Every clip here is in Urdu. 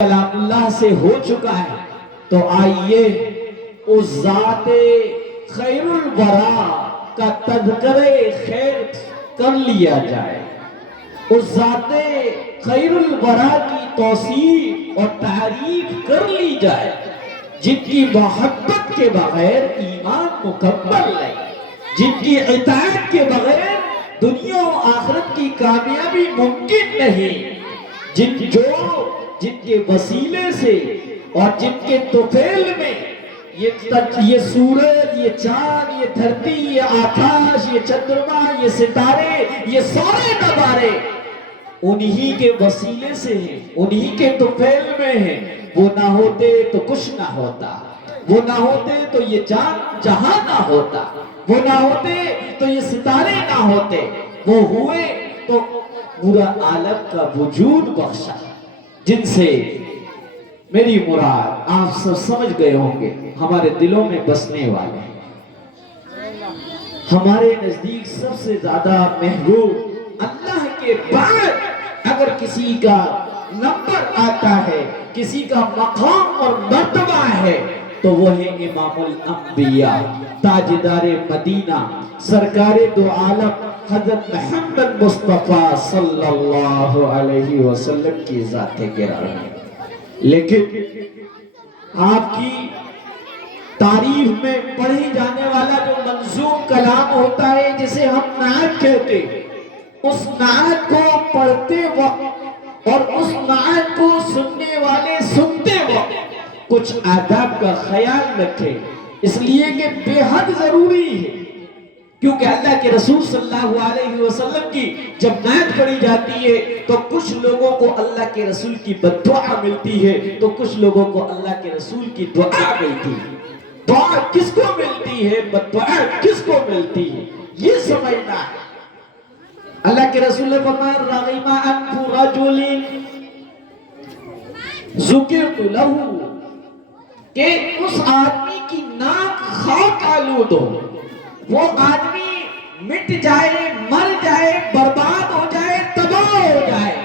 کلام اللہ سے ہو چکا ہے، تو آئیے اس ذات خیر الورا کا تذکرے خیر کر لیا جائے، اس ذات خیر الورا کی توصیف اور تعریف کر لی جائے جن کی محبت کے بغیر ایمان مکمل نہیں، جن کی اطاعت کے بغیر دنیا و آخرت کی کامیابی ممکن نہیں، جن کے وسیلے سے اور جن کے طفیل میں یہ سورج، یہ چاند، یہ دھرتی، یہ آکاش، یہ چندرما، یہ ستارے، یہ سارے نظارے انہی کے وسیلے سے ہیں، انہی کے طفیل میں ہیں۔ وہ نہ ہوتے تو کچھ نہ ہوتا، وہ نہ ہوتے تو یہ جہاں نہ ہوتا، وہ نہ ہوتے تو یہ ستارے نہ ہوتے، وہ ہوئے تو پورا عالم کا وجود بخشا، جن سے میری مراد آپ سب سمجھ گئے ہوں گے، ہمارے دلوں میں بسنے والے ہیں۔ ہمارے نزدیک سب سے زیادہ محبوب اللہ کے بعد اگر کسی کا نمبر آتا ہے، کسی کا مقام اور مرتبہ ہے، تو وہ ہے امام الانبیاء، تاجدار مدینہ، سرکار دو عالم حضرت محمد مصطفیٰ صلی اللہ علیہ وسلم کی ذات گرامی۔ لیکن آپ کی تعریف میں پڑھی جانے والا جو منظوم کلام ہوتا ہے جسے ہم نعت کہتے ہیں، اس نعت کو پڑھتے وقت اور اس نعت کو سننے والے سنتے وقت کچھ آداب کا خیال رکھیں، اس لیے کہ بے حد ضروری ہے، کیونکہ اللہ کے رسول صلی اللہ علیہ وسلم کی جب نعت پڑھی جاتی ہے تو کچھ لوگوں کو اللہ کے رسول کی بد دعا ملتی ہے، تو کچھ لوگوں کو اللہ کے رسول کی دعا ملتی ہے۔ دعا کس کو ملتی ہے، بد دعا کس کو ملتی ہے، یہ سمجھنا ہے۔ اللہ کے رسول نے فرمایا رغم انف رجل ذکرت لہ، کہ اس آدمی کی ناک خاک آلود ہو، وہ آدمی مٹ جائے، مر جائے، برباد ہو جائے، تباہ ہو جائے،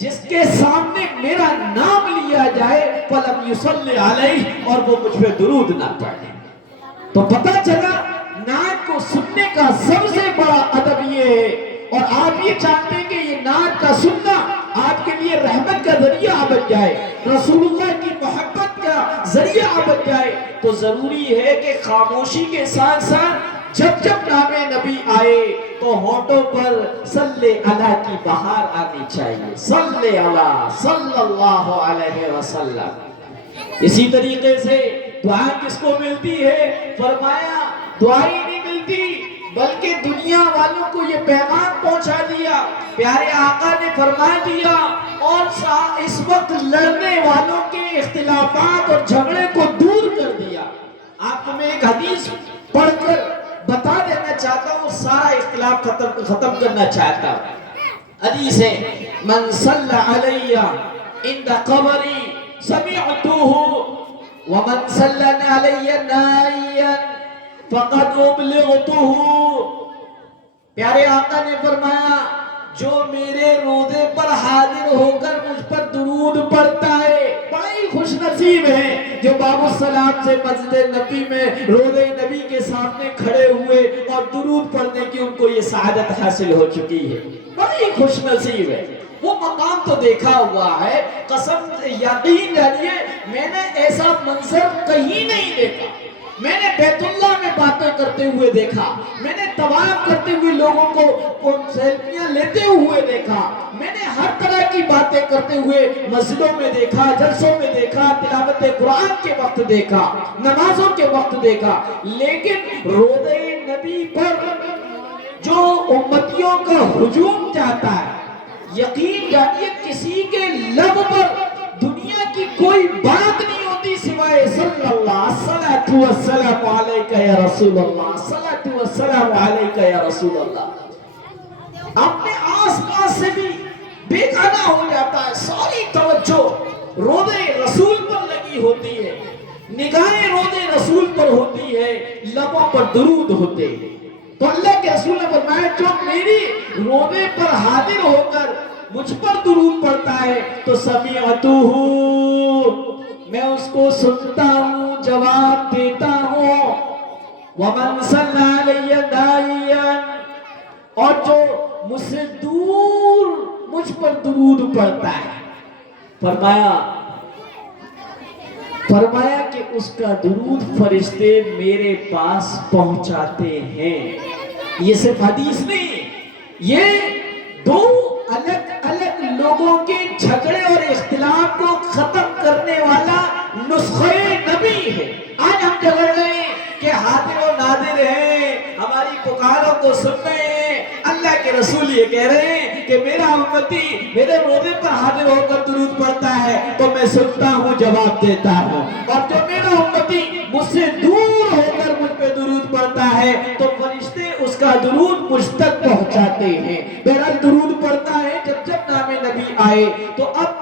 جس کے سامنے میرا نام لیا جائے فَلَمْ يُصَلِّ عَلَيْهِ، اور وہ مجھ پہ درود نہ پڑھے۔ تو پتہ چلا نعت کو سننے کا سب سے بڑا ادب یہ ہے، اور آپ یہ چاہتے ہیں کہ یہ نعت کا سننا آپ کے لیے رحمت کا ذریعہ بن جائے، رسول اللہ کی محبت کا ذریعہ بن جائے، تو ضروری ہے کہ خاموشی کے ساتھ ساتھ جب جب نام نبی آئے تو ہونٹوں پر صلی اللہ کی بہار آنی چاہیے، صلی اللہ صلی اللہ علیہ وسلم۔ اسی طریقے سے دعا کس کو ملتی ہے؟ فرمایا دعا ہی نہیں ملتی بلکہ دنیا والوں کو یہ پیغام پہنچا دیا، پیارے آقا نے فرما دیا، اور اس وقت لڑنے والوں کے اختلافات اور جھگڑے کو دور کر دیا۔ آپ کو میں ایک حدیث پڑھ کر بتا دینا چاہتا ہوں، سارا اختلاف ختم کرنا چاہتا ہوں۔ حدیث ہے من صلی علی عند قبری سمعتہ ومن صلی علی نائیا فقد ابلغتہ۔ پیارے آقا نے فرمایا جو میرے روضے پر حاضر ہو کر مجھ پر درود پڑھتا ہے، بڑی خوش نصیب ہے جو باب السلام سے مسجد نبی میں روضے نبی کے سامنے کھڑے ہوئے اور درود پڑھنے کی ان کو یہ سعادت حاصل ہو چکی ہے، بڑی خوش نصیب ہے۔ وہ مقام تو دیکھا ہوا ہے، قسم سے یقین جانیے میں نے ایسا منظر کہیں نہیں دیکھا۔ میں نے بیت اللہ میں باتیں کرتے ہوئے دیکھا، میں نے طواف کرتے ہوئے لوگوں کو سیلفیاں لیتے ہوئے دیکھا، میں نے ہر طرح کی باتیں کرتے ہوئے مسجدوں میں دیکھا، جلسوں میں دیکھا، تلاوت قرآن کے وقت دیکھا، نمازوں کے وقت دیکھا، لیکن روضہ نبی پر جو امتیوں کا ہجوم جاتا ہے، یقین جانیے کسی کے لب پر دنیا کی کوئی بات نہیں ہوتی سوائے صلی اللہ صلاۃ والسلام علیکہ یا رسول اللہ، صلاۃ والسلام علیکہ یا رسول اللہ۔ اپنے آس پاس سے بھی بے گانہ ہو جاتا ہے، ساری توجہ روضے رسول پر لگی ہوتی ہے، نگاہیں روضے رسول پر ہوتی ہے، لبوں پر درود ہوتے ہیں۔ تو اللہ کے رسول نے فرمایا جو میری روضے پر حاضر ہو کر مجھ پر درود پڑھتا ہے تو سمیعتہ، میں اس کو سنتا ہوں، جواب دیتا ہوں۔ ومن صلی علیہ داعیا، اور جو مجھ سے دور مجھ پر درود پڑھتا ہے، فرمایا کہ اس کا درود فرشتے میرے پاس پہنچاتے ہیں۔ یہ صرف حدیث نہیں، یہ دو الگ الگ لوگوں کے جھگڑے اور اختلاف کو ختم کرنے والا نسخہ نبی ہے۔ آج ہم جھگڑ رہے ہیں کہ حاضر و ناظر ہیں، ہماری پکاروں کو سن رہے ہیں، اللہ کے رسول یہ کہہ رہے ہیں کہ میرا امتی میرے روزے پر حاضر ہو کر درود پڑھتا ہے تو میں سنتا ہوں، جواب دیتا ہوں، اور جو میرا امتی مجھ سے دور ہو کر مجھ پہ درود پڑھتا ہے تو فرشتے اس کا درود مجھ تک پہنچاتے ہیں۔ بہرحال درود پڑھتا ہے جب جب نام نبی آئے، تو اب